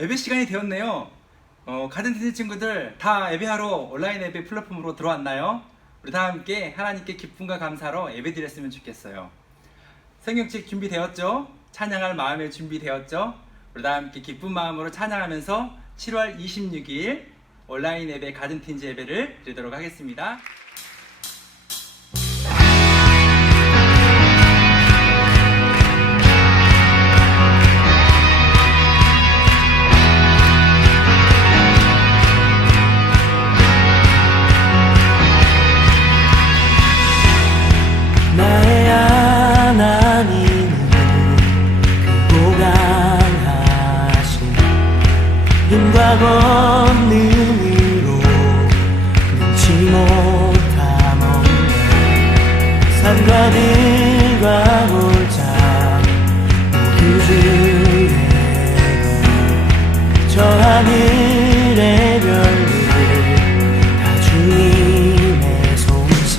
예배 시간이 되었네요. 가든티즈 친구들 다 예배하러 온라인 예배 플랫폼으로 들어왔나요? 우리 다 함께 하나님께 기쁨과 감사로 예배 드렸으면 좋겠어요. 성경책 준비되었죠? 찬양할 마음에 준비되었죠? 우리 다 함께 기쁜 마음으로 찬양하면서 7월 26일 온라인 예배 가든티즈 예배를 드리도록 하겠습니다. 나의 하나님은 크고 강하신 힘과 권능으로 능치 못함 없네. 산과 들과 골짜 그 주에도 저 하늘의 별들 다 주님의 솜씨.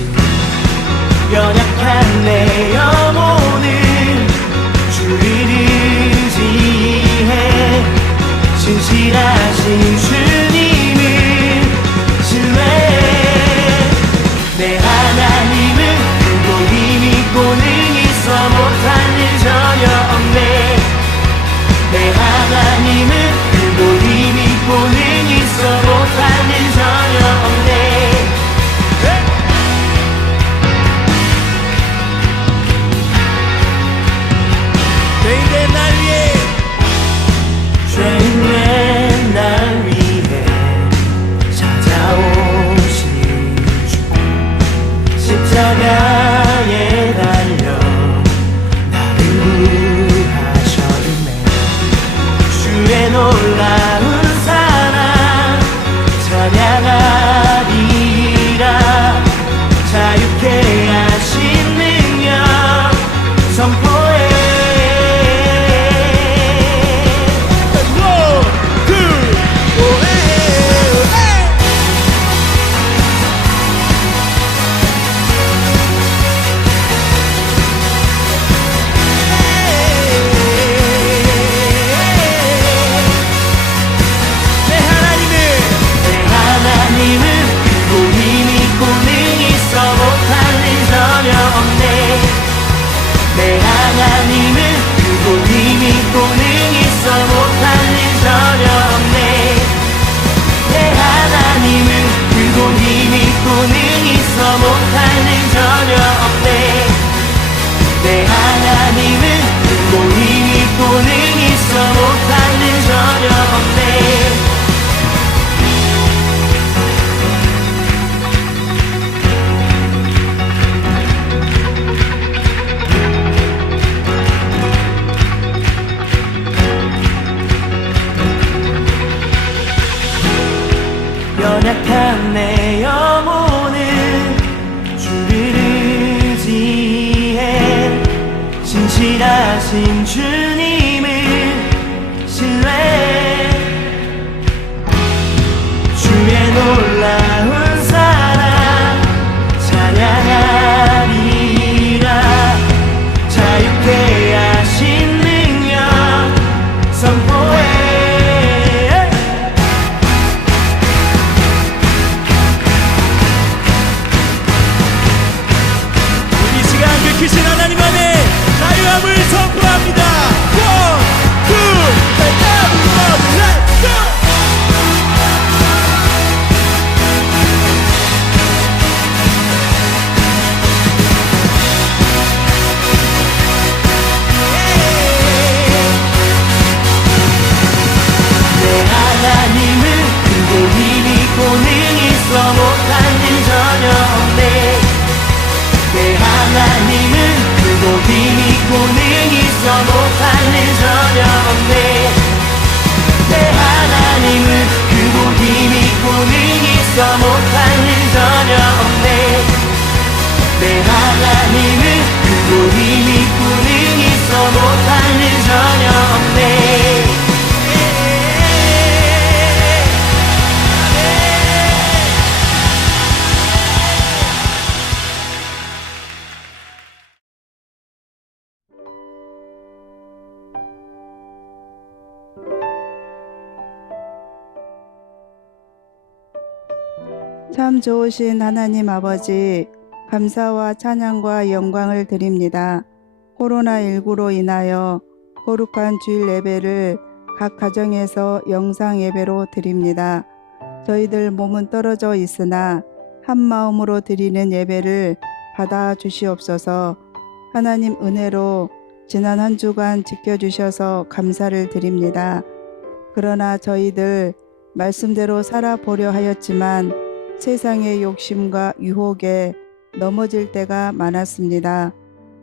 연약한 내 영혼은 주를 의지해 신실하신 주님을 신뢰해. 내 하나님은 크고 힘이 있고 능히 있어 못할 일 전혀 없네. 내 하나님은 크고 힘이 있고 능히 있어 못할 일 전혀 없네. 죄인된 날 위해 죄인된 날 위해 찾아오신 주 십자가에 달려 나를 구하셨네. 주의 놀라운 사랑 찬양하리라. 자유케 하신 능력 선포해. 내 하나님은 크고 힘이 있고 능히 있어 못할 일 전혀 없네. 내 하나님은 크고 힘이 있고 능히 있어 못할 일 전혀 없네. 내 하나님은 크고 힘이 있고 능히 있어 못할 일 전혀 없네. 연약한 내 영혼은 주를 의지해 신실하신 주님을 신뢰해. 주의 놀라운 사랑 찬양하리라. 자유케 하신 능력 선포해. 크신 하나님 안에 자유함을 선포합니다. One, two, and everybody, let's go! 내 하나님은 크고 힘이 있고 능히 있어 못할 일 전혀 없네. 내 하나님은 크고 힘이 있고 능히 있어 못할 일 전혀 없네. 내 하나님은 크고 힘이 있고 능히 있어 못할 일 전혀 없네. 내 하나님은 크고 힘이 있고 능히 있어 못할 일 전혀 없네. 참 좋으신 하나님 아버지, 감사와 찬양과 영광을 드립니다. 코로나19로 인하여 거룩한 주일 예배를 각 가정에서 영상 예배로 드립니다. 저희들 몸은 떨어져 있으나 한 마음으로 드리는 예배를 받아 주시옵소서. 하나님 은혜로 지난 한 주간 지켜주셔서 감사를 드립니다. 그러나 저희들 말씀대로 살아보려 하였지만 세상의 욕심과 유혹에 넘어질 때가 많았습니다.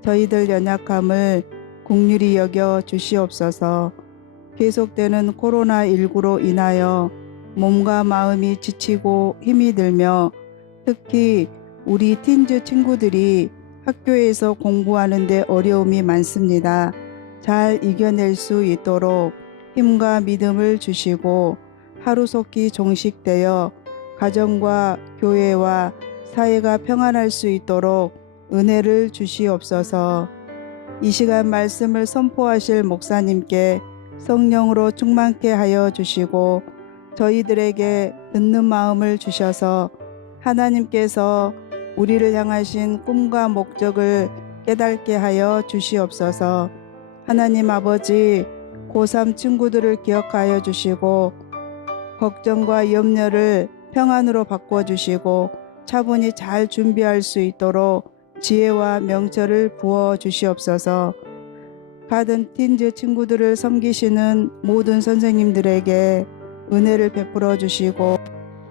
저희들 연약함을 긍휼히 여겨 주시옵소서. 계속되는 코로나19로 인하여 몸과 마음이 지치고 힘이 들며 특히 우리 틴즈 친구들이 학교에서 공부하는데 어려움이 많습니다. 잘 이겨낼 수 있도록 힘과 믿음을 주시고 하루속히 종식되어 가정과 교회와 사회가 평안할 수 있도록 은혜를 주시옵소서. 이 시간 말씀을 선포하실 목사님께 성령으로 충만케 하여 주시고 저희들에게 듣는 마음을 주셔서 하나님께서 우리를 향하신 꿈과 목적을 깨닫게 하여 주시옵소서. 하나님 아버지, 고3 친구들을 기억하여 주시고 걱정과 염려를 평안으로 바꿔주시고 차분히 잘 준비할 수 있도록 지혜와 명철을 부어 주시옵소서. 가든 틴즈 친구들을 섬기시는 모든 선생님들에게 은혜를 베풀어 주시고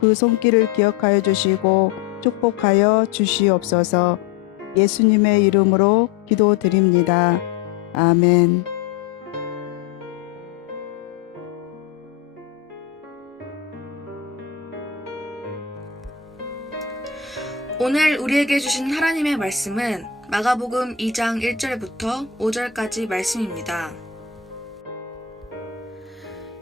그 손길을 기억하여 주시고 축복하여 주시옵소서. 예수님의 이름으로 기도드립니다. 아멘. 오늘 우리에게 주신 하나님의 말씀은 마가복음 2장 1절부터 5절까지 말씀입니다.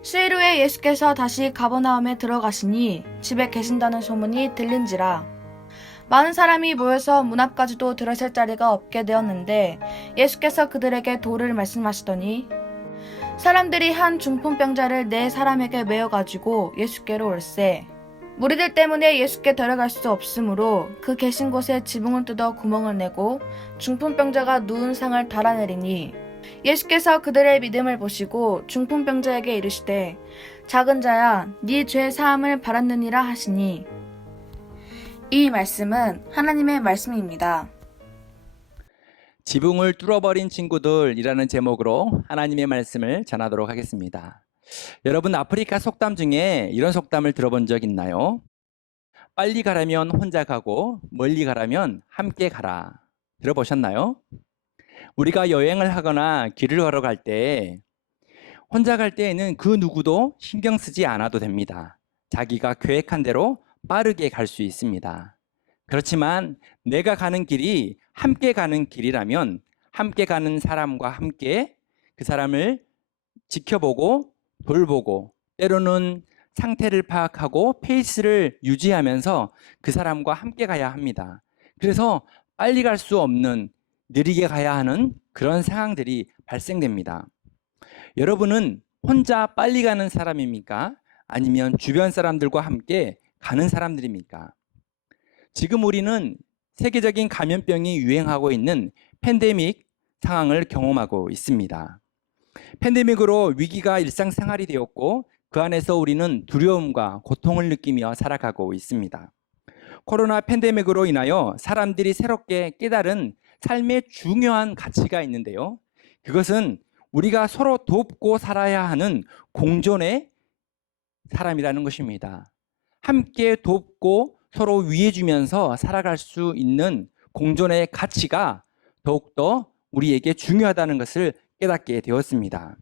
수일 후에 예수께서 다시 가버나움에 들어가시니 집에 계신다는 소문이 들린지라. 많은 사람이 모여서 문 앞까지도 들어설 자리가 없게 되었는데 예수께서 그들에게 도를 말씀하시더니 사람들이 한 중풍병자를 네 사람에게 메어가지고 예수께로 올세. 무리들 때문에 예수께 데려갈 수 없으므로 그 계신 곳에 지붕을 뜯어 구멍을 내고 중풍병자가 누운 상을 달아내리니 예수께서 그들의 믿음을 보시고 중풍병자에게 이르시되 작은 자야 네 죄 사함을 받았느니라 하시니. 이 말씀은 하나님의 말씀입니다. 지붕을 뚫어버린 친구들이라는 제목으로 하나님의 말씀을 전하도록 하겠습니다. 여러분, 아프리카 속담 중에 이런 속담을 들어본 적 있나요? 빨리 가려면 혼자 가고 멀리 가려면 함께 가라. 들어보셨나요? 우리가 여행을 하거나 길을 걸어갈 때 혼자 갈 때에는 그 누구도 신경 쓰지 않아도 됩니다. 자기가 계획한 대로 빠르게 갈 수 있습니다. 그렇지만 내가 가는 길이 함께 가는 길이라면 함께 가는 사람과 함께 그 사람을 지켜보고 돌보고 때로는 상태를 파악하고 페이스를 유지하면서 그 사람과 함께 가야 합니다. 그래서 빨리 갈 수 없는, 느리게 가야 하는 그런 상황들이 발생됩니다. 여러분은 혼자 빨리 가는 사람입니까? 아니면 주변 사람들과 함께 가는 사람들입니까? 지금 우리는 세계적인 감염병이 유행하고 있는 팬데믹 상황을 경험하고 있습니다. 팬데믹으로 위기가 일상생활이 되었고 그 안에서 우리는 두려움과 고통을 느끼며 살아가고 있습니다. 코로나 팬데믹으로 인하여 사람들이 새롭게 깨달은 삶의 중요한 가치가 있는데요. 그것은 우리가 서로 돕고 살아야 하는 공존의 사람이라는 것입니다. 함께 돕고 서로 위해주면서 살아갈 수 있는 공존의 가치가 더욱더 우리에게 중요하다는 것을 깨닫게 되었습니다.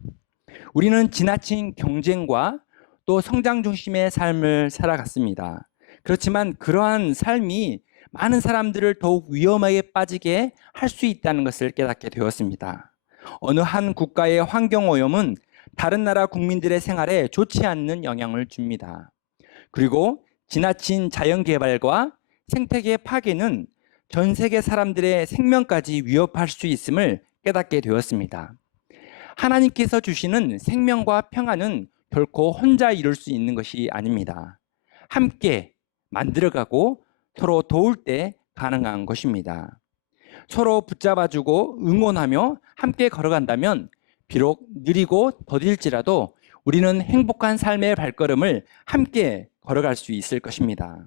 우리는 지나친 경쟁과 또 성장 중심의 삶을 살아갔습니다. 그렇지만 그러한 삶이 많은 사람들을 더욱 위험하게 빠지게 할 수 있다는 것을 깨닫게 되었습니다. 어느 한 국가의 환경오염은 다른 나라 국민들의 생활에 좋지 않는 영향을 줍니다. 그리고 지나친 자연개발과 생태계 파괴는 전 세계 사람들의 생명까지 위협할 수 있음을 깨닫게 되었습니다. 하나님께서 주시는 생명과 평안은 결코 혼자 이룰 수 있는 것이 아닙니다. 함께 만들어가고 서로 도울 때 가능한 것입니다. 서로 붙잡아주고 응원하며 함께 걸어간다면 비록 느리고 더딜지라도 우리는 행복한 삶의 발걸음을 함께 걸어갈 수 있을 것입니다.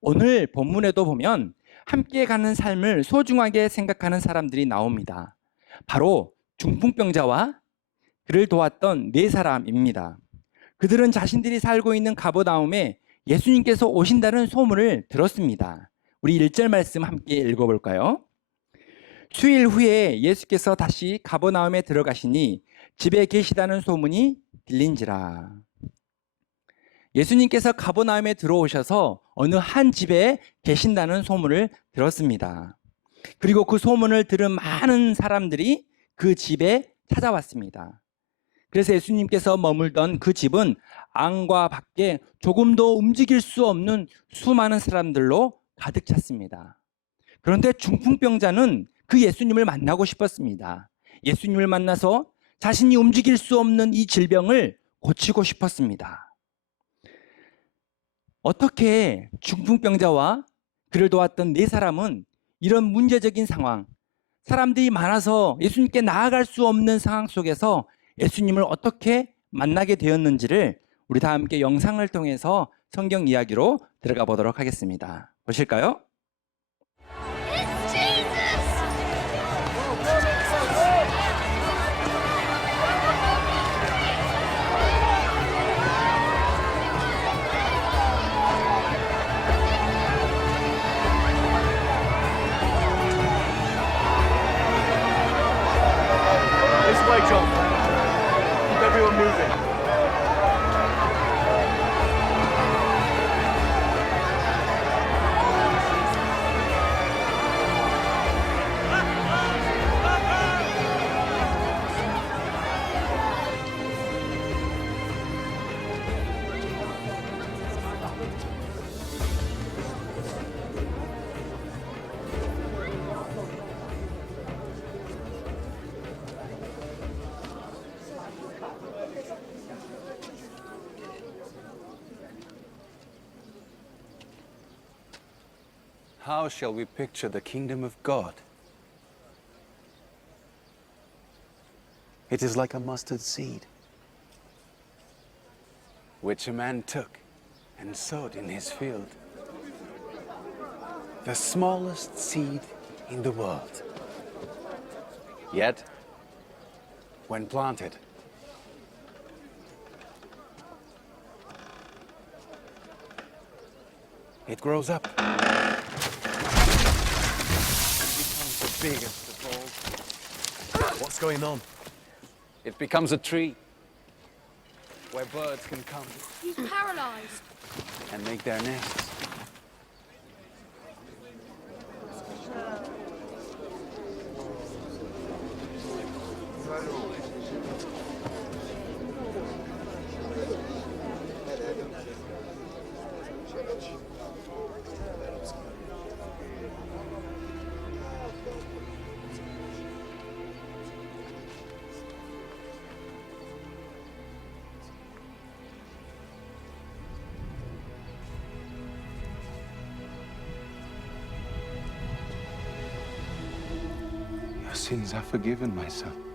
오늘 본문에도 보면 함께 가는 삶을 소중하게 생각하는 사람들이 나옵니다. 바로 중풍병자와 그를 도왔던 네 사람입니다. 그들은 자신들이 살고 있는 가버나움에 예수님께서 오신다는 소문을 들었습니다. 우리 1절 말씀 함께 읽어볼까요? 수일 후에 예수께서 다시 가버나움에 들어가시니 집에 계시다는 소문이 들린지라. 예수님께서 가버나움에 들어오셔서 어느 한 집에 계신다는 소문을 들었습니다. 그리고 그 소문을 들은 많은 사람들이 그 집에 찾아왔습니다. 그래서 예수님께서 머물던 그 집은 안과 밖에 조금도 움직일 수 없는 수많은 사람들로 가득 찼습니다. 그런데 중풍병자는 그 예수님을 만나고 싶었습니다. 예수님을 만나서 자신이 움직일 수 없는 이 질병을 고치고 싶었습니다. 어떻게 중풍병자와 그를 도왔던 네 사람은 이런 문제적인 상황, 사람들이 많아서 예수님께 나아갈 수 없는 상황 속에서 예수님을 어떻게 만나게 되었는지를 우리 다 함께 영상을 통해서 성경 이야기로 들어가 보도록 하겠습니다. 보실까요? This way, John. Keep everyone moving. How shall we picture the kingdom of God? It is like a mustard seed. Which a man took and sowed in his field. The smallest seed in the world. Yet, when planted, it grows up. Biggest of all. What's going on? It becomes a tree where birds can come He's paralyzed. and make their nests. Your sins are forgiven, my son.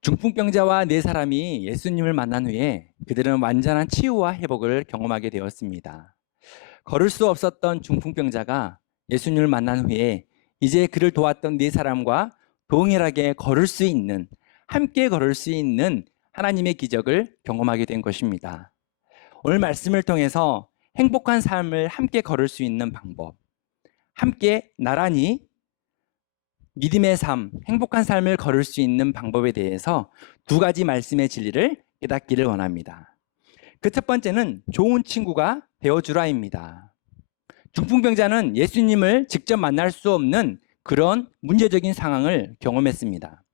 중풍병자와 네 사람이 예수님을 만난 후에 그들은 완전한 치유와 회복을 경험하게 되었습니다. 걸을 수 없었던 중풍병자가 예수님을 만난 후에 이제 그를 도왔던 네 사람과 동일하게 걸을 수 있는, 함께 걸을 수 있는 하나님의 기적을 경험하게 된 것입니다. 오늘 말씀을 통해서 행복한 삶을 함께 걸을 수 있는 방법, 함께 나란히 믿음의 삶, 행복한 삶을 걸을 수 있는 방법에 대해서 두 가지 말씀의 진리를 깨닫기를 원합니다. 그 첫 번째는 좋은 친구가 되어주라입니다. 중풍병자는 예수님을 직접 만날 수 없는 그런 문제적인 상황을 경험했습니다.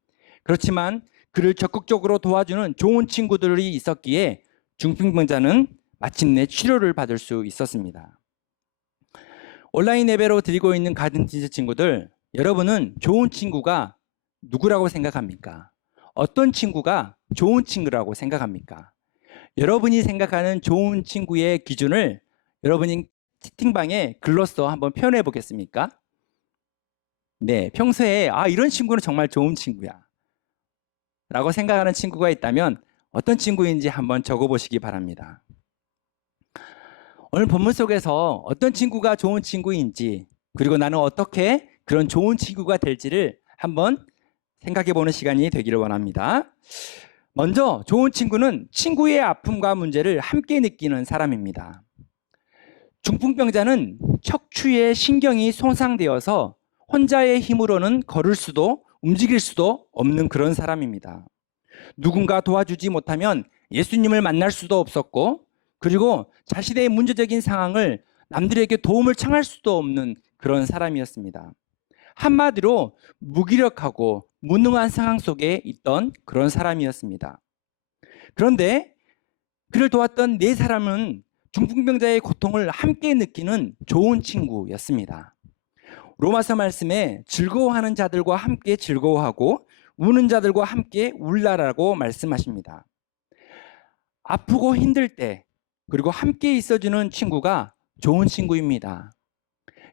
그렇지만 그를 적극적으로 도와주는 좋은 친구들이 있었기에 중풍병자는 마침내 치료를 받을 수 있었습니다. 온라인 예배로 드리고 있는 가든티즈 친구들, 여러분은 좋은 친구가 누구라고 생각합니까? 어떤 친구가 좋은 친구라고 생각합니까? 여러분이 생각하는 좋은 친구의 기준을 여러분이 채팅방에 글로써 한번 표현해 보겠습니까? 네, 평소에 이런 친구는 정말 좋은 친구야 라고 생각하는 친구가 있다면 어떤 친구인지 한번 적어보시기 바랍니다. 오늘 본문 속에서 어떤 친구가 좋은 친구인지, 그리고 나는 어떻게 그런 좋은 친구가 될지를 한번 생각해보는 시간이 되기를 원합니다. 먼저 좋은 친구는 친구의 아픔과 문제를 함께 느끼는 사람입니다. 중풍병자는 척추의 신경이 손상되어서 혼자의 힘으로는 걸을 수도 움직일 수도 없는 그런 사람입니다. 누군가 도와주지 못하면 예수님을 만날 수도 없었고, 그리고 자신의 문제적인 상황을 남들에게 도움을 청할 수도 없는 그런 사람이었습니다. 한마디로 무기력하고 무능한 상황 속에 있던 그런 사람이었습니다. 그런데 그를 도왔던 네 사람은 중풍병자의 고통을 함께 느끼는 좋은 친구였습니다. 로마서 말씀에 즐거워하는 자들과 함께 즐거워하고 우는 자들과 함께 울라라고 말씀하십니다. 아프고 힘들 때, 그리고 함께 있어주는 친구가 좋은 친구입니다.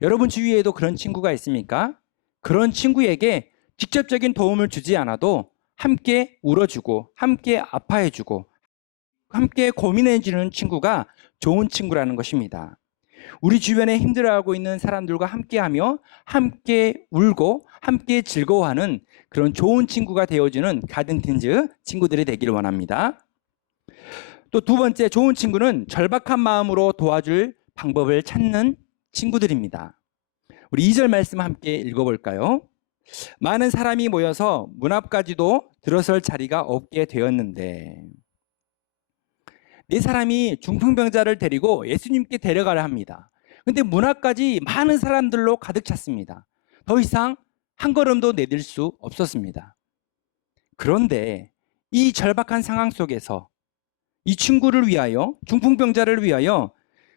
여러분 주위에도 그런 친구가 있습니까? 그런 친구에게 직접적인 도움을 주지 않아도 함께 울어주고 함께 아파해주고 함께 고민해주는 친구가 좋은 친구라는 것입니다. 우리 주변에 힘들어하고 있는 사람들과 함께하며 함께 울고 함께 즐거워하는 그런 좋은 친구가 되어주는 가든틴즈 친구들이 되기를 원합니다. 또 두 번째, 좋은 친구는 절박한 마음으로 도와줄 방법을 찾는 친구들입니다. 우리 2절 말씀 함께 읽어볼까요? 많은 사람이 모여서 문 앞까지도 들어설 자리가 없게 되었는데, 네 사람이 중풍병자를 데리고 예수님께 데려가려 합니다. 근데 문 앞까지 많은 사람들로 가득 찼습니다. 더 이상 한 걸음도 내딜 수 없었습니다. 그런데 이 절박한 상황 속에서 이 친구를 위하여, 중풍병자를 위하여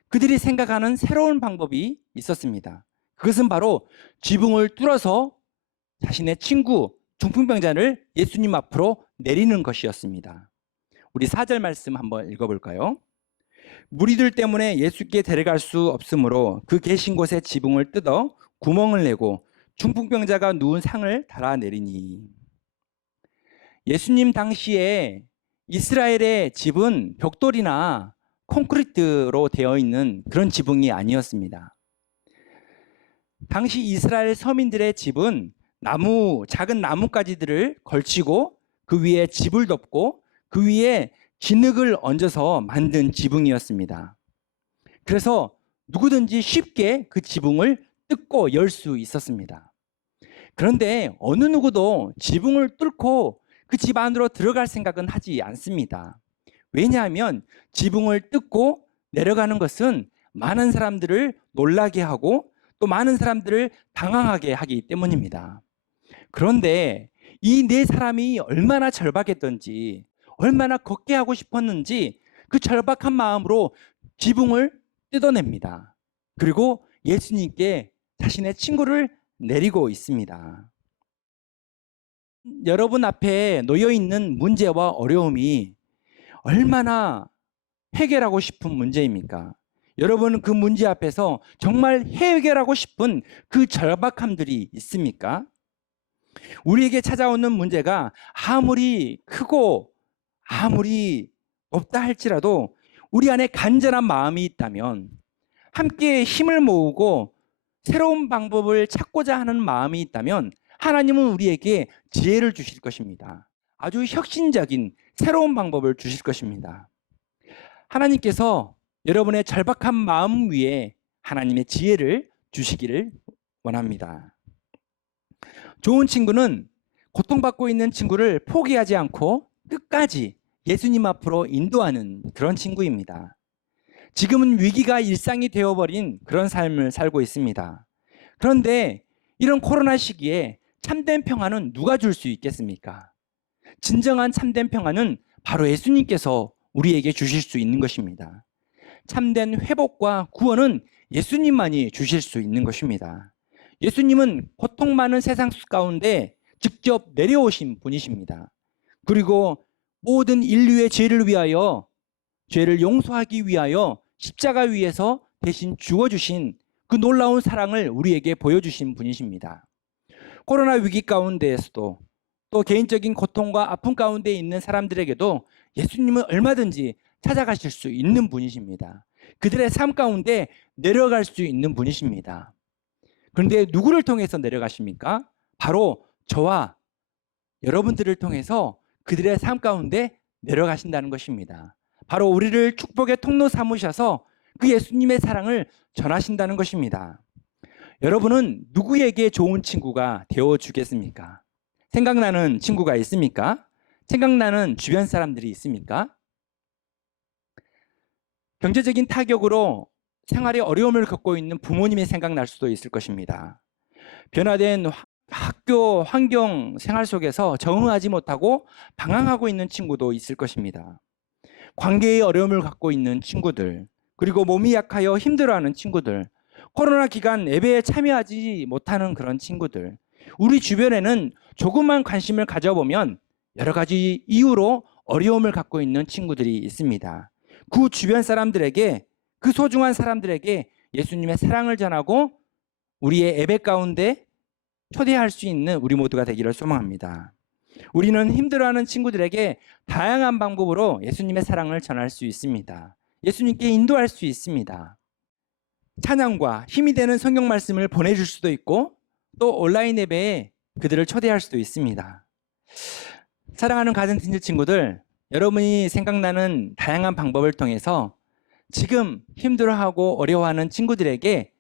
그들이 생각하는 새로운 방법이 있었습니다. 그것은 바로 지붕을 뚫어서 자신의 친구 중풍병자를 예수님 앞으로 내리는 것이었습니다. 우리 4절 말씀 한번 읽어볼까요? 무리들 때문에 예수께 데려갈 수 없으므로 그 계신 곳에 지붕을 뜯어 구멍을 내고 중풍병자가 누운 상을 달아내리니. 예수님 당시에 이스라엘의 집은 벽돌이나 콘크리트로 되어 있는 그런 지붕이 아니었습니다. 당시 이스라엘 서민들의 집은 작은 나뭇가지들을 걸치고 그 위에 집을 덮고 그 위에 진흙을 얹어서 만든 지붕이었습니다. 그래서 누구든지 쉽게 그 지붕을 뜯고 열 수 있었습니다. 그런데 어느 누구도 지붕을 뚫고 그 집 안으로 들어갈 생각은 하지 않습니다. 왜냐하면 지붕을 뜯고 내려가는 것은 많은 사람들을 놀라게 하고 또 많은 사람들을 당황하게 하기 때문입니다. 그런데 이 네 사람이 얼마나 절박했던지, 얼마나 걷게 하고 싶었는지 그 절박한 마음으로 지붕을 뜯어냅니다. 그리고 예수님께 자신의 친구를 내리고 있습니다. 여러분 앞에 놓여 있는 문제와 어려움이 얼마나 해결하고 싶은 문제입니까? 여러분은 그 문제 앞에서 정말 해결하고 싶은 그 절박함들이 있습니까? 우리에게 찾아오는 문제가 아무리 크고 아무리 없다 할지라도 우리 안에 간절한 마음이 있다면, 함께 힘을 모으고 새로운 방법을 찾고자 하는 마음이 있다면 하나님은 우리에게 지혜를 주실 것입니다. 아주 혁신적인 새로운 방법을 주실 것입니다. 하나님께서 여러분의 절박한 마음 위에 하나님의 지혜를 주시기를 원합니다. 좋은 친구는 고통받고 있는 친구를 포기하지 않고 끝까지 예수님 앞으로 인도하는 그런 친구입니다. 지금은 위기가 일상이 되어버린 그런 삶을 살고 있습니다. 그런데 이런 코로나 시기에 참된 평안은 누가 줄 수 있겠습니까? 진정한 참된 평안은 바로 예수님께서 우리에게 주실 수 있는 것입니다. 참된 회복과 구원은 예수님만이 주실 수 있는 것입니다. 예수님은 고통 많은 세상 가운데 직접 내려오신 분이십니다. 그리고 모든 인류의 죄를 위하여 죄를 용서하기 위하여 십자가 위에서 대신 죽어주신 그 놀라운 사랑을 우리에게 보여주신 분이십니다. 코로나 위기 가운데에서도 또 개인적인 고통과 아픔 가운데 있는 사람들에게도 예수님은 얼마든지 찾아가실 수 있는 분이십니다. 그들의 삶 가운데 내려갈 수 있는 분이십니다. 그런데 누구를 통해서 내려가십니까? 바로 저와 여러분들을 통해서 그들의 삶 가운데 내려가신다는 것입니다. 바로 우리를 축복의 통로 삼으셔서 그 예수님의 사랑을 전하신다는 것입니다. 여러분은 누구에게 좋은 친구가 되어주겠습니까? 생각나는 친구가 있습니까? 생각나는 주변 사람들이 있습니까? 경제적인 타격으로 생활에 어려움을 겪고 있는 부모님이 생각날 수도 있을 것입니다. 변화된 학교, 환경, 생활 속에서 적응하지 못하고 방황하고 있는 친구도 있을 것입니다. 관계의 어려움을 갖고 있는 친구들, 그리고 몸이 약하여 힘들어하는 친구들, 코로나 기간 예배에 참여하지 못하는 그런 친구들, 우리 주변에는 조금만 관심을 가져보면 여러 가지 이유로 어려움을 갖고 있는 친구들이 있습니다. 그 주변 사람들에게, 그 소중한 사람들에게 예수님의 사랑을 전하고 우리의 예배 가운데 초대할 수 있는 우리 모두가 되기를 소망합니다. 우리는 힘들어하는 친구들에게 다양한 방법으로 예수님의 사랑을 전할 수 있습니다. 예수님께 인도할 수 있습니다. 찬양과 힘이 되는 성경 말씀을 보내줄 수도 있고 또 온라인 예배에 그들을 초대할 수도 있습니다. 사랑하는 가든틴즈 친구들, 여러분이 생각나는 다양한 방법을 통해서 지금 힘들어하고 어려워하는 친구들에게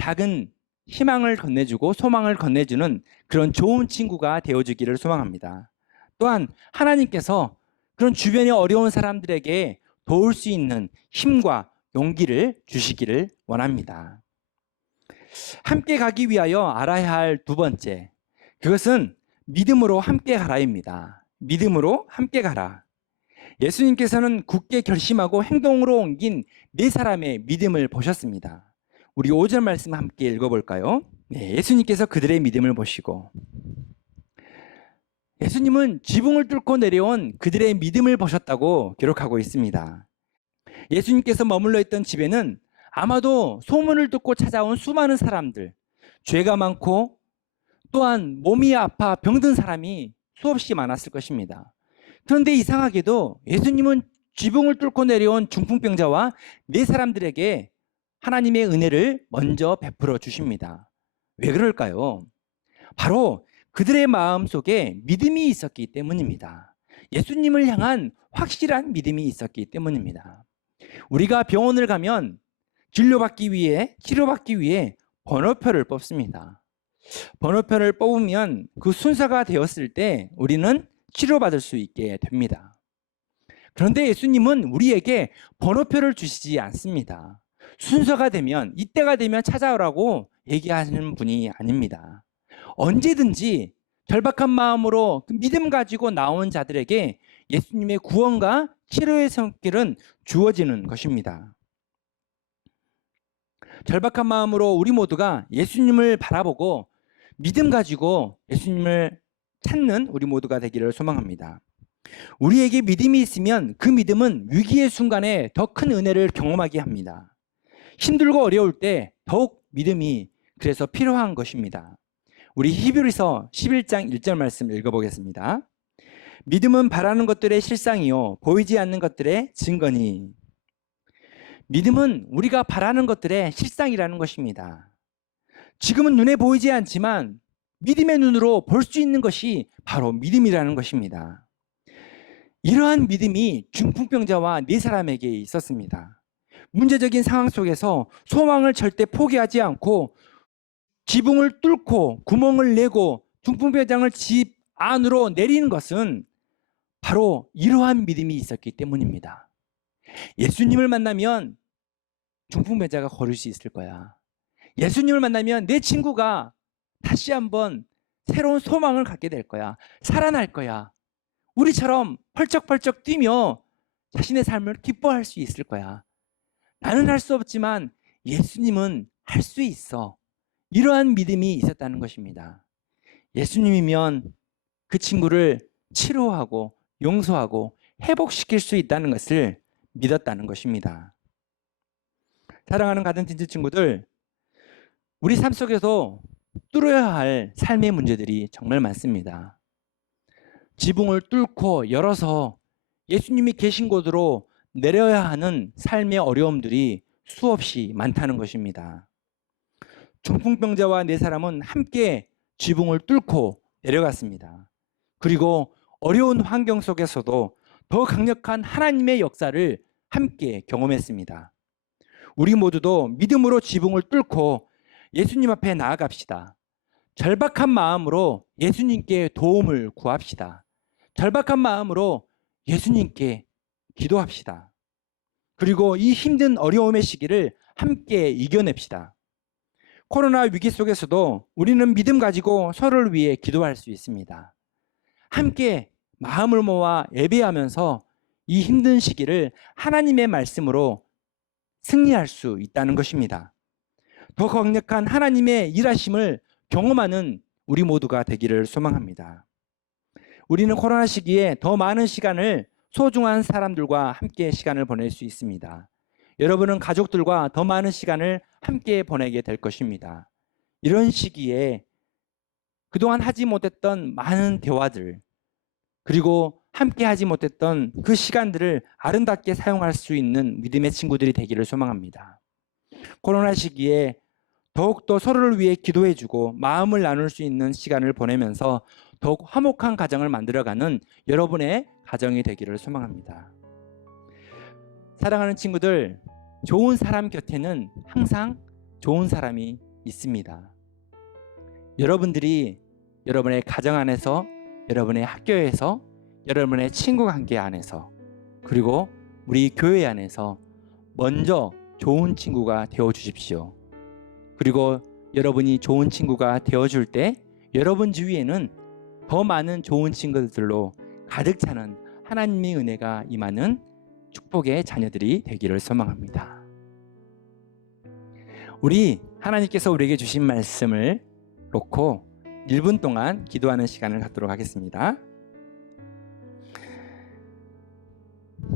작은 희망을 건네주고 소망을 건네주는 그런 좋은 친구가 되어주기를 소망합니다. 또한 하나님께서 그런 주변에 어려운 사람들에게 도울 수 있는 힘과 용기를 주시기를 원합니다. 함께 가기 위하여 알아야 할 두 번째, 그것은 믿음으로 함께 가라입니다. 믿음으로 함께 가라. 예수님께서는 굳게 결심하고 행동으로 옮긴 네 사람의 믿음을 보셨습니다. 우리 5절 말씀 함께 읽어볼까요? 네, 예수님께서 그들의 믿음을 보시고, 예수님은 지붕을 뚫고 내려온 그들의 믿음을 보셨다고 기록하고 있습니다. 예수님께서 머물러 있던 집에는 아마도 소문을 듣고 찾아온 수많은 사람들, 죄가 많고 또한 몸이 아파 병든 사람이 수없이 많았을 것입니다. 그런데 이상하게도 예수님은 지붕을 뚫고 내려온 중풍병자와 네 사람들에게 하나님의 은혜를 먼저 베풀어 주십니다. 왜 그럴까요? 바로 그들의 마음 속에 믿음이 있었기 때문입니다. 예수님을 향한 확실한 믿음이 있었기 때문입니다. 우리가 병원을 가면 진료받기 위해, 치료받기 위해 번호표를 뽑습니다. 번호표를 뽑으면 그 순서가 되었을 때 우리는 치료받을 수 있게 됩니다. 그런데 예수님은 우리에게 번호표를 주시지 않습니다. 순서가 되면, 이때가 되면 찾아오라고 얘기하시는 분이 아닙니다. 언제든지 절박한 마음으로 그 믿음 가지고 나온 자들에게 예수님의 구원과 치료의 손길은 주어지는 것입니다. 절박한 마음으로 우리 모두가 예수님을 바라보고 믿음 가지고 예수님을 찾는 우리 모두가 되기를 소망합니다. 우리에게 믿음이 있으면 그 믿음은 위기의 순간에 더 큰 은혜를 경험하게 합니다. 힘들고 어려울 때 더욱 믿음이 그래서 필요한 것입니다. 우리 히브리서 11장 1절 말씀 읽어보겠습니다. 믿음은 바라는 것들의 실상이요 보이지 않는 것들의 증거니. 믿음은 우리가 바라는 것들의 실상이라는 것입니다. 지금은 눈에 보이지 않지만 믿음의 눈으로 볼 수 있는 것이 바로 믿음이라는 것입니다. 이러한 믿음이 중풍병자와 네 사람에게 있었습니다. 문제적인 상황 속에서 소망을 절대 포기하지 않고 지붕을 뚫고 구멍을 내고 중풍병자를 집 안으로 내리는 것은 바로 이러한 믿음이 있었기 때문입니다. 예수님을 만나면 중풍병자가 걸을 수 있을 거야. 예수님을 만나면 내 친구가 다시 한번 새로운 소망을 갖게 될 거야. 살아날 거야. 우리처럼 펄쩍펄쩍 뛰며 자신의 삶을 기뻐할 수 있을 거야. 나는 할 수 없지만 예수님은 할 수 있어. 이러한 믿음이 있었다는 것입니다. 예수님이면 그 친구를 치료하고 용서하고 회복시킬 수 있다는 것을 믿었다는 것입니다. 사랑하는 가든틴즈 친구들, 우리 삶 속에서 뚫어야 할 삶의 문제들이 정말 많습니다. 지붕을 뚫고 열어서 예수님이 계신 곳으로 내려야 하는 삶의 어려움들이 수없이 많다는 것입니다. 중풍병자와 네 사람은 함께 지붕을 뚫고 내려갔습니다. 그리고 어려운 환경 속에서도 더 강력한 하나님의 역사를 함께 경험했습니다. 우리 모두도 믿음으로 지붕을 뚫고 예수님 앞에 나아갑시다. 절박한 마음으로 예수님께 도움을 구합시다. 절박한 마음으로 예수님께 기도합시다. 그리고 이 힘든 어려움의 시기를 함께 이겨냅시다. 코로나 위기 속에서도 우리는 믿음 가지고 서로를 위해 기도할 수 있습니다. 함께 마음을 모아 예배하면서 이 힘든 시기를 하나님의 말씀으로 승리할 수 있다는 것입니다. 더 강력한 하나님의 일하심을 경험하는 우리 모두가 되기를 소망합니다. 우리는 코로나 시기에 더 많은 시간을 소중한 사람들과 함께 시간을 보낼 수 있습니다. 여러분은 가족들과 더 많은 시간을 함께 보내게 될 것입니다. 이런 시기에 그동안 하지 못했던 많은 대화들, 그리고 함께 하지 못했던 그 시간들을 아름답게 사용할 수 있는 믿음의 친구들이 되기를 소망합니다. 코로나 시기에 더욱더 서로를 위해 기도해주고 마음을 나눌 수 있는 시간을 보내면서 더욱 화목한 가정을 만들어가는 여러분의 가정이 되기를 소망합니다. 사랑하는 친구들, 좋은 사람 곁에는 항상 좋은 사람이 있습니다. 여러분들이 여러분의 가정 안에서, 여러분의 학교에서, 여러분의 친구 관계 안에서, 그리고 우리 교회 안에서 먼저 좋은 친구가 되어 주십시오. 그리고 여러분이 좋은 친구가 되어줄 때 여러분 주위에는 더 많은 좋은 친구들로 가득 차는 하나님의 은혜가 임하는 축복의 자녀들이 되기를 소망합니다. 우리 하나님께서 우리에게 주신 말씀을 놓고 1분 동안 기도하는 시간을 갖도록 하겠습니다.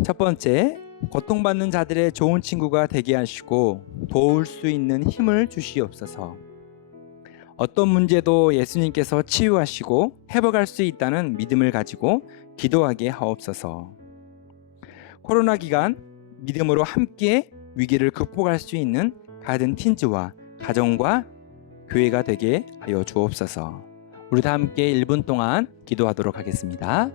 첫 번째, 고통받는 자들의 좋은 친구가 되게 하시고 도울 수 있는 힘을 주시옵소서. 어떤 문제도 예수님께서 치유하시고 회복할 수 있다는 믿음을 가지고 기도하게 하옵소서. 코로나 기간 믿음으로 함께 위기를 극복할 수 있는 가든틴즈와 가정과 교회가 되게 하여 주옵소서. 우리 다 함께 1분 동안 기도하도록 하겠습니다.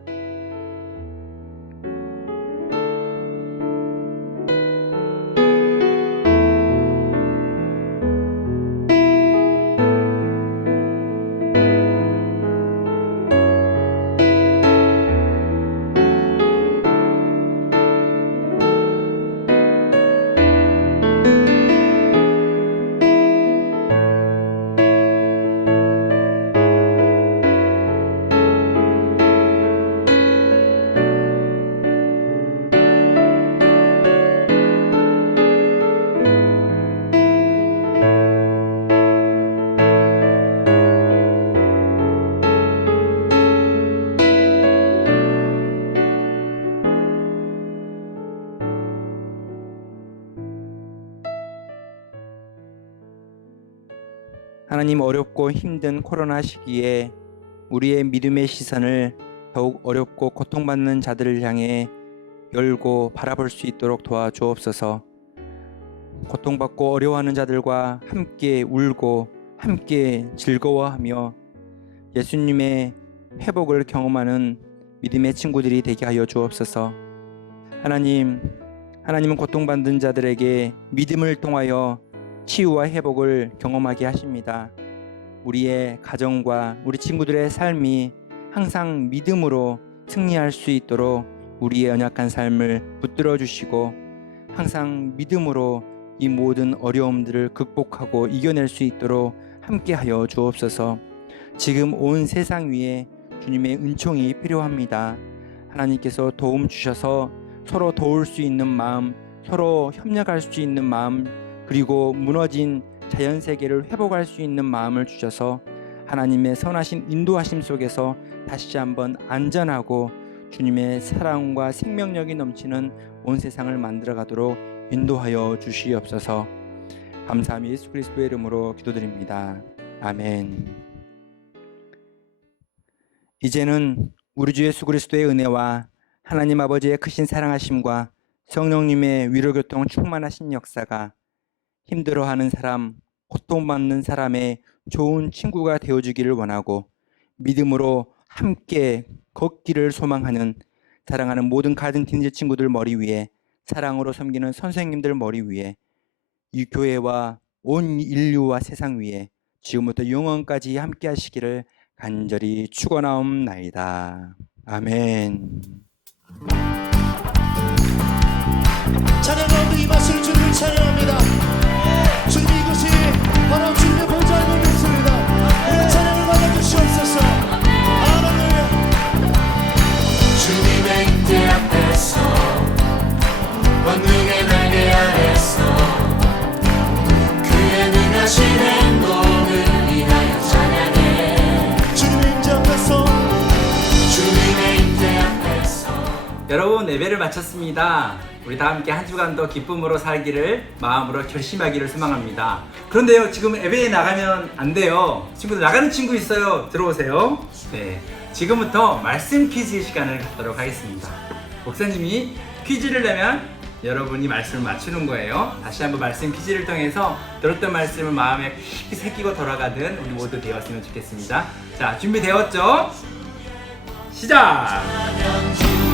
하나님, 어렵고 힘든 코로나 시기에 우리의 믿음의 시선을 더욱 어렵고 고통받는 자들을 향해 열고 바라볼 수 있도록 도와주옵소서. 고통받고 어려워하는 자들과 함께 울고 함께 즐거워하며 예수님의 회복을 경험하는 믿음의 친구들이 되게 하여 주옵소서. 하나님은 고통받는 자들에게 믿음을 통하여 치유와 회복을 경험하게 하십니다. 우리의 가정과 우리 친구들의 삶이 항상 믿음으로 승리할 수 있도록 우리의 연약한 삶을 붙들어 주시고 항상 믿음으로 이 모든 어려움들을 극복하고 이겨낼 수 있도록 함께하여 주옵소서. 지금 온 세상 위에 주님의 은총이 필요합니다. 하나님께서 도움 주셔서 서로 도울 수 있는 마음, 서로 협력할 수 있는 마음, 그리고 무너진 자연세계를 회복할 수 있는 마음을 주셔서 하나님의 선하신 인도하심 속에서 다시 한번 안전하고 주님의 사랑과 생명력이 넘치는 온 세상을 만들어가도록 인도하여 주시옵소서. 감사함이 예수 그리스도의 이름으로 기도드립니다. 아멘. 이제는 우리 주 예수 그리스도의 은혜와 하나님 아버지의 크신 사랑하심과 성령님의 위로교통 충만하신 역사가 힘들어하는 사람, 고통받는 사람의 좋은 친구가 되어주기를 원하고 믿음으로 함께 걷기를 소망하는 사랑하는 모든 가든 티니지 친구들 머리 위에, 사랑으로 섬기는 선생님들 머리 위에, 이 교회와 온 인류와 세상 위에 지금부터 영원까지 함께 하시기를 간절히 축원하옵나이다. 아멘. 찬양 가운데 이 맛을 주님을 찬양합니다. 주님 이것이 바로 주님의 보좌임을 믿습니다. 우리의 찬양을 받아주시옵소서. 할렐루야. 주님의 임재 앞에서 권능의 날개 아래서 그의 능하신 행동을 인하여 찬양해. 주님의 임재 앞에서 주님의 임재 앞에서. 여러분, 예배를 마쳤습니다. 우리 다 함께 한 주간도 기쁨으로 살기를 마음으로 결심하기를 소망합니다. 그런데요, 지금 예배에 나가면 안 돼요. 친구들, 나가는 친구 있어요. 들어오세요. 네, 지금부터 말씀 퀴즈 시간을 갖도록 하겠습니다. 목사님이 퀴즈를 내면 여러분이 말씀을 맞추는 거예요. 다시 한번 말씀 퀴즈를 통해서 들었던 말씀을 마음에 깊이 새기고 돌아가는 우리 모두 되었으면 좋겠습니다. 자, 준비되었죠? 시작!